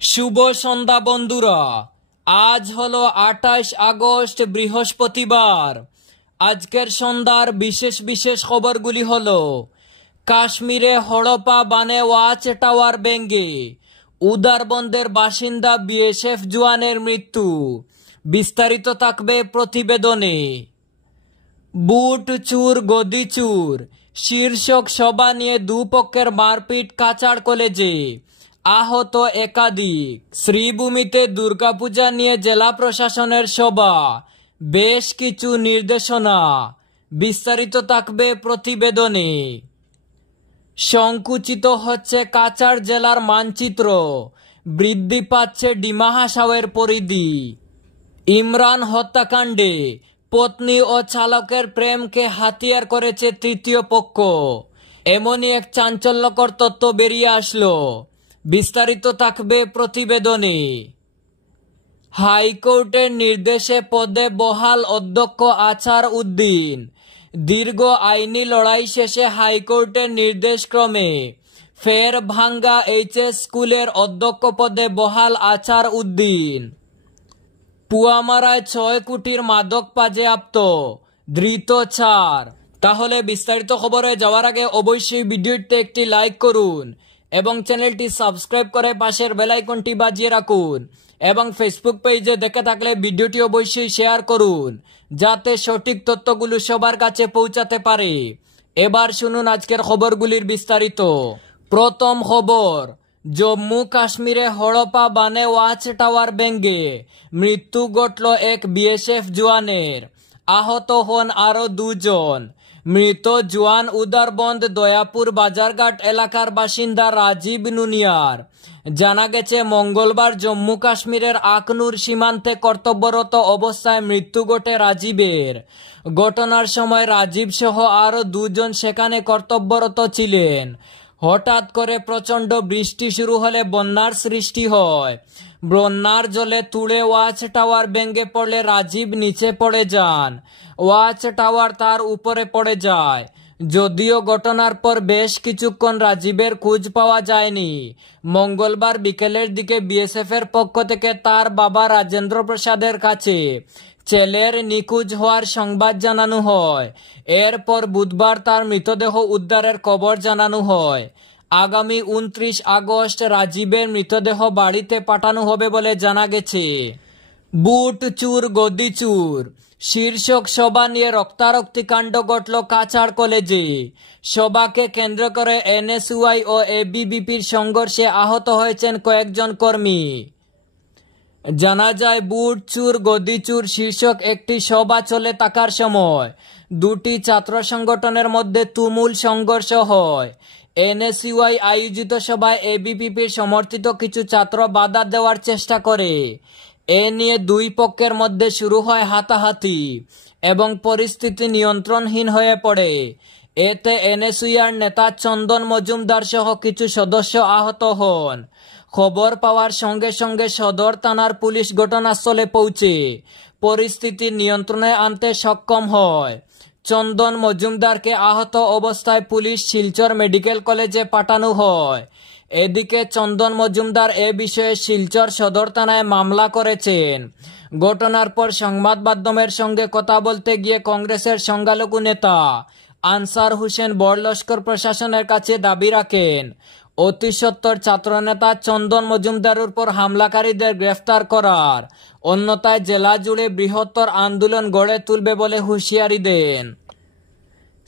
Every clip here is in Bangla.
শুভ সন্ধ্যা বন্ধুরা। আজ হলো 28 আগস্ট বৃহস্পতিবার। আজকের সন্ধ্যার বিশেষ বিশেষ খবরগুলি হলো: কাশ্মীরে হড়পা বানে ওয়াচ টাওয়ার ভেঙে উদারবন্দের বাসিন্দা বিএসএফ জওয়ানের মৃত্যু। বিস্তারিত থাকবে প্রতিবেদনে। বুট চুর গদি চুর শীর্ষক সভা নিয়ে দুপক্ষের মারপিট কাছাড় কলেজে, আহত একাধিক। শ্রীভূমিতে দুর্গাপূজা নিয়ে জেলা প্রশাসনের সভা, বেশ কিছু নির্দেশনা। বিস্তারিত থাকবে প্রতিবেদনে। সংকুচিত হচ্ছে কাছাড় জেলার মানচিত্র, বৃদ্ধি পাচ্ছে ডিমা হাসাওয়ের পরিধি। ইমরান হত্যাকাণ্ডে পত্নী ও চালকের প্রেমকে হাতিয়ার করেছে তৃতীয় পক্ষ, এমনই এক চাঞ্চল্যকর তথ্য বেরিয়ে আসলো। বিস্তারিত থাকবে প্রতিবেদনে। হাইকোর্টের নির্দেশে পদে বহাল অধ্যক্ষ আছার উদ্দিন। দীর্ঘ আইনি লড়াই শেষে হাইকোর্টের নির্দেশক্রমে ফের ভাঙ্গা এইচএস স্কুলের অধ্যক্ষ পদে বহাল আছার উদ্দিন। পুয়ামারায় 6 কোটির মাদক বাজেয়াপ্ত, ধৃত 4। তাহলে বিস্তারিত খবরে যাওয়ার আগে অবশ্যই ভিডিওটিতে একটি লাইক করুন এবং চ্যানেলটি সাবস্ক্রাইব করে পাশের বেল আইকনটি বাজিয়ে রাখুন, এবং ফেসবুক পেজে দেখে থাকলে ভিডিওটি অবশ্যই শেয়ার করুন যাতে সঠিক তথ্যগুলো সবার কাছে পৌঁছাতে পারে। এবার শুনুন আজকের খবরগুলির বিস্তারিত। প্রথম খবর, জম্মু কাশ্মীরে হড়পা বানে ওয়াচ টাওয়ার ভেঙে মৃত্যু ঘটল এক বিএসএফ জওয়ানের, আহত হন আরো 2 জন। মৃত জওয়ান উদারবন্দ দয়াপুর বাজারঘাট এলাকার বাসিন্দা রাজীব নুনিয়ার। জানা গেছে মঙ্গলবার জম্মু কাশ্মীরের আখনুর সীমান্তে কর্তব্যরত অবস্থায় মৃত্যু ঘটে রাজীবের। ঘটনার সময় রাজীব সহ আরো 2 জন সেখানে কর্তব্যরত ছিলেন। হঠাৎ করে প্রচণ্ড বৃষ্টি শুরু হলে বন্যার সৃষ্টি হয়। বন্যার জলে তুড়ে ওয়াচ টাওয়ার ভেঙে পড়লে রাজীব নিচে পড়ে যান। ওয়াচ টাওয়ার তার উপরে পড়ে যায়। যদিও ঘটনার পর বেশ কিছুক্ষণ রাজীবের খোঁজ পাওয়া যায়নি। মঙ্গলবার বিকেলের দিকে বিএসএফ এর পক্ষ থেকে তার বাবা রাজেন্দ্র প্রসাদের কাছে ছেলের নিখোঁজ হওয়ার সংবাদ জানানো হয়। এরপর বুধবার তার মৃতদেহ উদ্ধারের খবর জানানো হয়। আগামী 29 আগস্ট রাজীবের মৃতদেহ বাড়িতে পাঠানো হবে বলে জানা গেছে। বুট চুর গদি চুর শীর্ষক সভা নিয়ে রক্তারক্তি কাণ্ড ঘটল কাছাড় কলেজে। সভাকে কেন্দ্র করে এনএসইউআই ও এবিভিপির সংঘর্ষে আহত হয়েছেন কয়েকজন কর্মী। জানা যায়, বুট চুর গদি চুর শীর্ষক একটি সভা চলে থাকার সময় দুটি ছাত্র সংগঠনের মধ্যে তুমুল সংঘর্ষ হয়। এনএসইউআই আয়োজিত সভায় এবিভিপির সমর্থিত কিছু ছাত্র বাধা দেওয়ার চেষ্টা করে। এ নিয়ে 2 পক্ষের মধ্যে শুরু হয় হাতাহাতি এবং পরিস্থিতি নিয়ন্ত্রণহীন হয়ে পড়ে। এতে এনএসইউআইর নেতা চন্দন মজুমদার সহ কিছু সদস্য আহত হন। খবর পাওয়ার সঙ্গে সঙ্গে সদর থানার পুলিশ ঘটনাস্থলে পৌঁছে পরিস্থিতি নিয়ন্ত্রণে আনতে সক্ষম হয়। চন্দন মজুমদারকে আহত অবস্থায় পুলিশ শিলচর মেডিকেল কলেজে পাঠানো হয়। এদিকে চন্দন মজুমদার এ বিষয়ে শিলচর সদর থানায় মামলা করেছেন। ঘটনার পর সংবাদ মাধ্যমের সঙ্গে কথা বলতে গিয়ে কংগ্রেসের সংখ্যালঘু নেতা আনসার হোসেন বড়লস্কর প্রশাসনের কাছে দাবি রাখেন অতি সত্বর ছাত্রনেতা চন্দন মজুমদারের উপর হামলাকারীদের গ্রেফতার করার, অন্যথায় জেলা জুড়ে বৃহত্তর আন্দোলন গড়ে তুলবে বলে হুঁশিয়ারি দেন।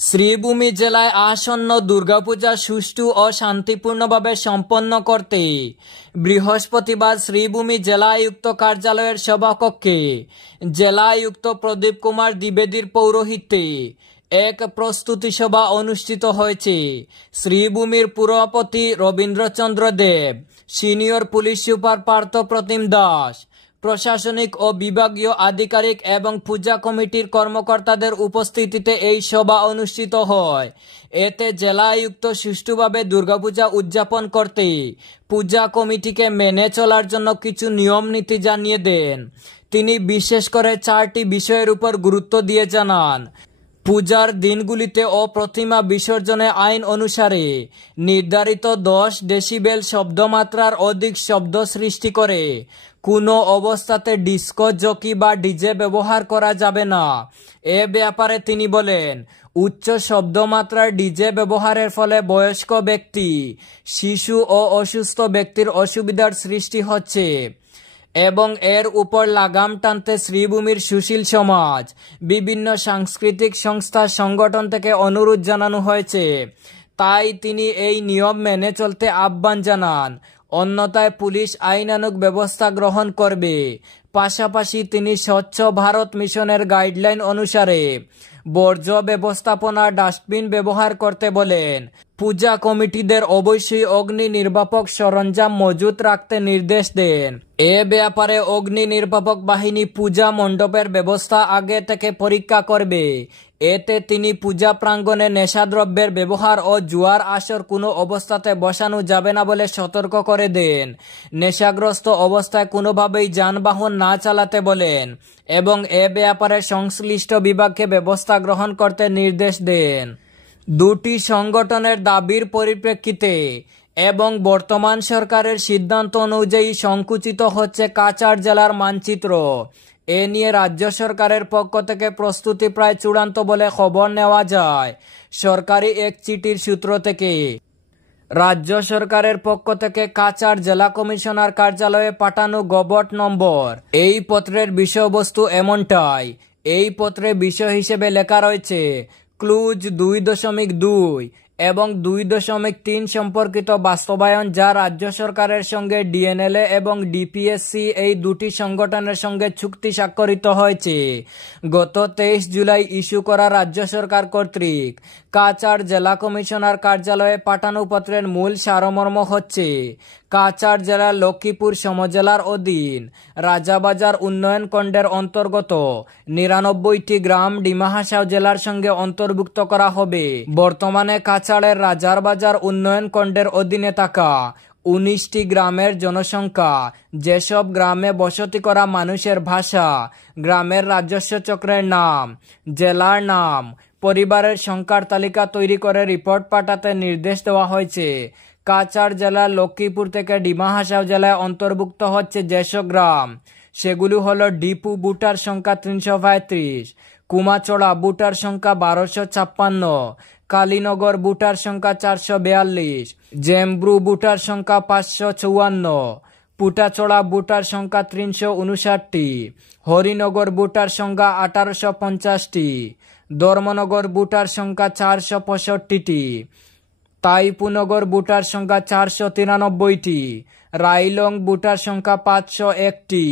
শ্রীভূমি জেলায় আসন্ন দুর্গাপূজা সুষ্ঠু ও শান্তিপূর্ণভাবে সম্পন্ন করতে বৃহস্পতিবার শ্রীভূমি জেলা আয়ুক্ত কার্যালয়ের সভাকক্ষে জেলা আয়ুক্ত প্রদীপ কুমার দ্বিবেদীর পৌরোহিত্যে এক প্রস্তুতি সভা অনুষ্ঠিত হয়েছে। শ্রীভূমির পুরপতি রবীন্দ্রচন্দ্র দেব, সিনিয়র পুলিশ সুপার পার্থ প্রতিম দাস, প্রশাসনিক ও বিভাগীয় আধিকারিক এবং পূজা কমিটির কর্মকর্তাদের উপস্থিতিতে এই সভা অনুষ্ঠিত হয়। এতে জেলা আয়ুক্ত সুষ্ঠুভাবে দুর্গাপূজা উদযাপন করতে পূজা কমিটিকে মেনে চলার জন্য কিছু নিয়ম নীতি জানিয়ে দেন। তিনি বিশেষ করে 4টি বিষয়ের উপর গুরুত্ব দিয়ে জানান। পূজার দিনগুলিতে ও প্রতিমা বিসর্জনে আইন অনুসারে নির্ধারিত 10 ডেসিবেল শব্দমাত্রার অধিক শব্দ সৃষ্টি করে কোনো অবস্থাতে ডিস্কো জকি বা ডিজে ব্যবহার করা যাবে না। এ ব্যাপারে তিনি বলেন, উচ্চ শব্দমাত্রার ডিজে ব্যবহারের ফলে বয়স্ক ব্যক্তি, শিশু ও অসুস্থ ব্যক্তির অসুবিধার সৃষ্টি হচ্ছে এবং এর উপর লাগাম টানতে শ্রীভূমির সুশীল সমাজ, বিভিন্ন সাংস্কৃতিক সংস্থা সংগঠন থেকে অনুরোধ জানানো হয়েছে। তাই তিনি এই নিয়ম মেনে চলতে আহ্বান জানান, অন্যথায় পুলিশ আইনানুগ ব্যবস্থা গ্রহণ করবে। পাশাপাশি তিনি স্বচ্ছ ভারত মিশনের গাইডলাইন অনুসারে বর্জ্য ব্যবস্থাপনা ডাস্টবিন ব্যবহার করতে বলেন। পূজা কমিটিদের অবশ্যই অগ্নি নির্বাপক সরঞ্জাম মজুত রাখতে নির্দেশ দেন। এ ব্যাপারে অগ্নি নির্বাপক বাহিনী পূজা মণ্ডপের ব্যবস্থা আগে থেকে পরীক্ষা করবে। এতে তিনি পূজা প্রাঙ্গণে নেশাদ্রব্যের ব্যবহার ও জুয়ার আসর কোনো অবস্থাতে বসানো যাবে না বলে সতর্ক করে দেন। নেশাগ্রস্ত অবস্থায় কোনোভাবেই যানবাহন না চালাতে বলেন এবং এ ব্যাপারে সংশ্লিষ্ট বিভাগকে ব্যবস্থা গ্রহণ করতে নির্দেশ দেন। দুটি সংগঠনের দাবির পরিপ্রেক্ষিতে এবং বর্তমান সরকারের সিদ্ধান্ত অনুযায়ী সংকুচিত হচ্ছে কাছাড় জেলার মানচিত্র। এ নিয়ে রাজ্য সরকারের পক্ষ থেকে প্রস্তুতি প্রায় চূড়ান্ত বলে খবর নেওয়া যায় সরকারি এক চিঠির সূত্র থেকে। রাজ্য সরকারের পক্ষ থেকে কাছাড় জেলা কমিশনার কার্যালয়ে পাঠানো গবট নম্বর এই পত্রের বিষয়বস্তু এমনটাই। এই পত্রে বিষয় হিসেবে লেখা রয়েছে ক্লুজ 2.2 এবং 2.3 সম্পর্কিত বাস্তবায়ন, যা রাজ্য সরকারের সঙ্গে ডিএনএলএ এবং ডিপিএসসি এই দুটি সংগঠনের সঙ্গে চুক্তি স্বাক্ষরিত হয়েছে। গত 23 জুলাই ইস্যু করা রাজ্য সরকার কর্তৃক কাছাড় জেলা কমিশনার কার্যালয়ে পাঠানো পত্রের মূল সারমর্ম হচ্ছে, কাছাড় জেলার লক্ষ্মীপুর সমজেলার অধীন রাজাবাজার উন্নয়ন খণ্ডের অন্তর্গত 99টি গ্রাম ডিমা হাসাও জেলার সঙ্গে অন্তর্ভুক্ত করা হবে। বর্তমানে কাছাড়ের রাজারবাজার উন্নয়ন খণ্ডের অধীনে থাকা 19টি গ্রামের জনসংখ্যা, যেসব গ্রামে বসতি করা মানুষের ভাষা, গ্রামের রাজস্ব চক্রের নাম, জেলার নাম, পরিবারের সংখ্যার তালিকা তৈরি করে রিপোর্ট পাঠাতে নির্দেশ দেওয়া হয়েছে। কাছাড় জেলার লক্ষ্মীপুর থেকে ডিমা হাসাও জেলায় অন্তর্ভুক্ত হচ্ছে যেসব গ্রাম, সেগুলি হলো ডিপু বুটার সংখ্যা 335, কুমাচড়া বুটার সংখ্যা 1256, কালীনগর বুটার সংখ্যা 442, জেমব্রু বুটার সংখ্যা 554, পুটাচড়া বুটার সংখ্যা 359, হরিনগর বুটার সংখ্যা 1850, ধর্মনগর বুটার সংখ্যা 465, তাইপুনগর বুটার সংখ্যা 493, রাইলং বুটার সংখ্যা 501,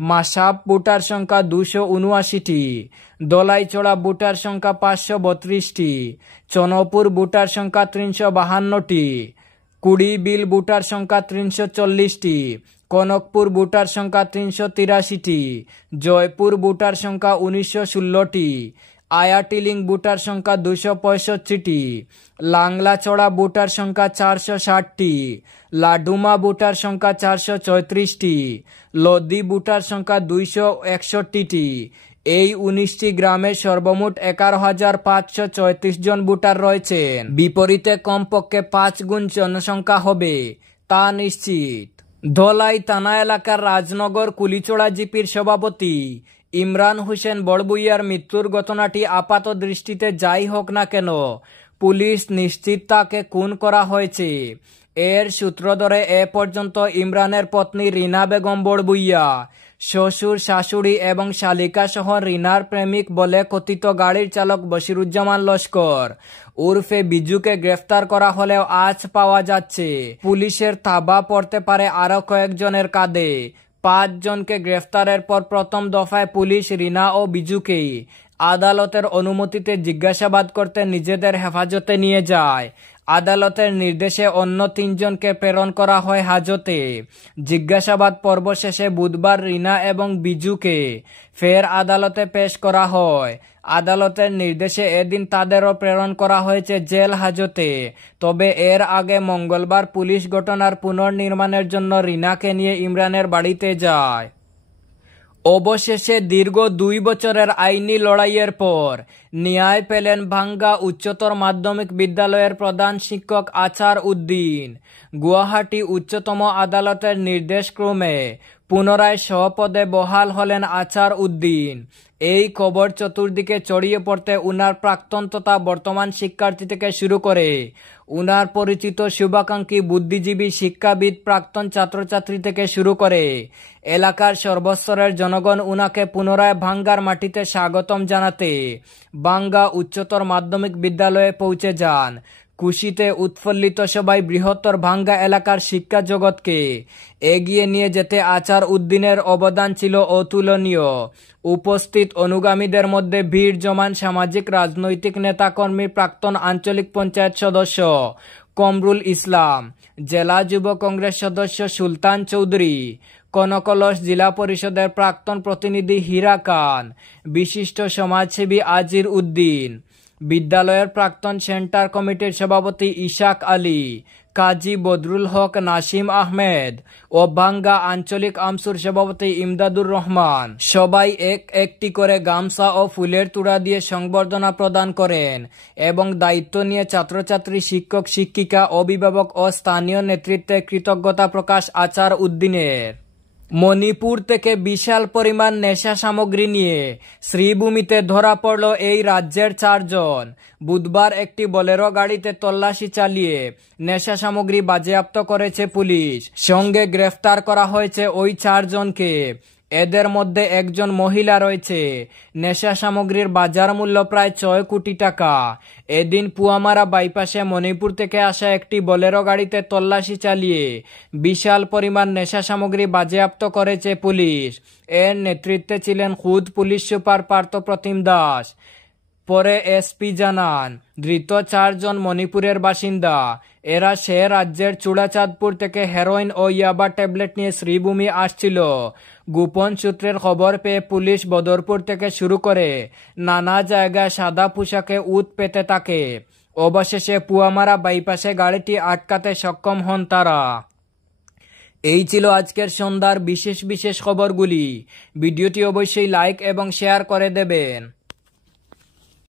মাসাব বুটার সংখ্যা 279, দলাইচড়া বুটার সংখ্যা 532, চনপুর বুটার সংখ্যা 352, কুড়িবিল বুটার সংখ্যা 340, কনকপুর বুটার সংখ্যা 383, জয়পুর বুটার সংখ্যা 1916, আয়াটিলিং বুটার সংখ্যা 265, লাংলাচড়া বুটার সংখ্যা 460, লাডুমা বুটার সংখ্যা 434, লদি বুটার সংখ্যা 261। এই 19টি গ্রামে সর্বমোট 11,534 জন বুটার রয়েছেন। বিপরীতে কমপক্ষে 5 গুণ জনসংখ্যা হবে তা নিশ্চিত। ধলাই থানা এলাকার রাজনগর কুলিচড়া জিপির সভাপতি ইমরান হোসেন বড়বুইয়ার মৃত্যুর ঘটনাটি আপাত দৃষ্টিতে যাই হোক না কেন, পুলিশ নিশ্চিত তাকে খুন করা হয়েছে। এর সূত্র ধরে এ পর্যন্ত ইমরানের পত্নী রিনা বেগম বড়বুইয়া, শ্বশুর, শাশুড়ি এবং শালিকা সহ রিনার প্রেমিক বলে কথিত গাড়ির চালক বশিরুজ্জামান লস্কর উর্ফে বিজুকে গ্রেফতার করা হলেও আজ পাওয়া যাচ্ছে পুলিশের থাবা পড়তে পারে আরো কয়েকজনের কাঁধে। 5 জনকে গ্রেফতারের পর প্রথম দফায় পুলিশ রিনা ও বিজুকে আদালতের অনুমতিতে জিজ্ঞাসাবাদ করতে নিজেদের হেফাজতে নিয়ে যায়। আদালতের নির্দেশে অন্য 3 জনকে প্রেরণ করা হয় হাজতে। জিজ্ঞাসাবাদ পর্ব শেষে বুধবার রিনা এবং বিজুকে ফের আদালতে পেশ করা হয়। আদালতের নির্দেশে এদিন তাদেরও প্রেরণ করা হয়েছে জেল হাজতে। তবে এর আগে মঙ্গলবার পুলিশ ঘটনার পুনর্নির্মাণের জন্য রিনাকে নিয়ে ইমরানের বাড়িতে যায়। অবশেষে দীর্ঘ 2 বছরের আইনি লড়াইয়ের পর ন্যায় পেলেন ভাঙ্গা উচ্চতর মাধ্যমিক বিদ্যালয়ের প্রধান শিক্ষক আছার উদ্দিন। গুয়াহাটি উচ্চতম আদালতের নির্দেশক্রমে পুনরায় স্বপদে বহাল হলেন আছার উদ্দিন। এই খবর চতুর্দিকে ছড়িয়ে পড়তে উনার প্রাক্তন তথা বর্তমান শিক্ষার্থী থেকে শুরু করে উনার পরিচিত শুভাকাঙ্ক্ষী বুদ্ধিজীবী শিক্ষাবিদ প্রাক্তন ছাত্রছাত্রী থেকে শুরু করে এলাকার সর্বস্তরের জনগণ উনাকে পুনরায় ভাঙ্গার মাটিতে স্বাগতম জানাতে ভাঙ্গা উচ্চতর মাধ্যমিক বিদ্যালয়ে পৌঁছে যান। খুশিতে উৎফুল্লিত সবাই বৃহত্তর ভাঙ্গা এলাকার শিক্ষা জগৎকে এগিয়ে নিয়ে যেতে আছার উদ্দিনের অবদান ছিল অতুলনীয়। উপস্থিত অনুগামীদের মধ্যে ভিড় জমান সামাজিক রাজনৈতিক নেতাকর্মী, প্রাক্তন আঞ্চলিক পঞ্চায়েত সদস্য কমরুল ইসলাম, জেলা যুব কংগ্রেস সদস্য সুলতান চৌধুরী, কনকলস জিলা পরিষদের প্রাক্তন প্রতিনিধি হীরা খান, বিশিষ্ট সমাজসেবী আজির উদ্দিন, বিদ্যালয়ের প্রাক্তন সেন্টার কমিটির সভাপতি ইশাক আলী, কাজী বদরুল হক নাসিম আহমেদ ও ভাঙ্গা আঞ্চলিক আমসুর সভাপতি ইমদাদুর রহমান সবাই একটি করে গামছা ও ফুলের তুড়া দিয়ে সংবর্ধনা প্রদান করেন এবং দায়িত্ব নিয়ে ছাত্রছাত্রী, শিক্ষক শিক্ষিকা, অভিভাবক ও স্থানীয় নেতৃত্বে কৃতজ্ঞতা প্রকাশ আছার উদ্দিনের। মণিপুর থেকে বিশাল পরিমাণ নেশা সামগ্রী নিয়ে শ্রীভূমিতে ধরা পড়ল এই রাজ্যের 4 জন। বুধবার একটি বোলেরো গাড়িতে তল্লাশি চালিয়ে নেশা সামগ্রী বাজেয়াপ্ত করেছে পুলিশ। সঙ্গে গ্রেফতার করা হয়েছে ওই 4 জনকে। এদের মধ্যে একজন মহিলা রয়েছে। নেশা সামগ্রীর বাজার মূল্য প্রায় 6 কোটি টাকা। এদিন পুয়ামারা বাইপাসে মণিপুর থেকে আসা একটি বোলেরো গাড়িতে তল্লাশি চালিয়ে বিশাল পরিমাণ নেশা সামগ্রী বাজেয়াপ্ত করেছে পুলিশ। এর নেতৃত্বে ছিলেন খুদ পুলিশ সুপার পার্থপ্রতিম দাস। পরে এসপি জানান, ধৃত 4 জন মণিপুরের বাসিন্দা। এরা সে রাজ্যের চূড়াচাঁদপুর থেকে হেরোইন ও ইয়াবা ট্যাবলেট নিয়ে শ্রীভূমি আসছিল। গোপন সূত্রের খবর পেয়ে পুলিশ বদরপুর থেকে শুরু করে নানা জায়গায় সাদা পোশাকে উত পেতে থাকে। অবশেষে পুয়ামারা বাইপাসে গাড়িটি আটকাতে সক্ষম হন তারা। এই ছিল আজকের সন্ধ্যার বিশেষ খবরগুলি। ভিডিওটি অবশ্যই লাইক এবং শেয়ার করে দেবেন।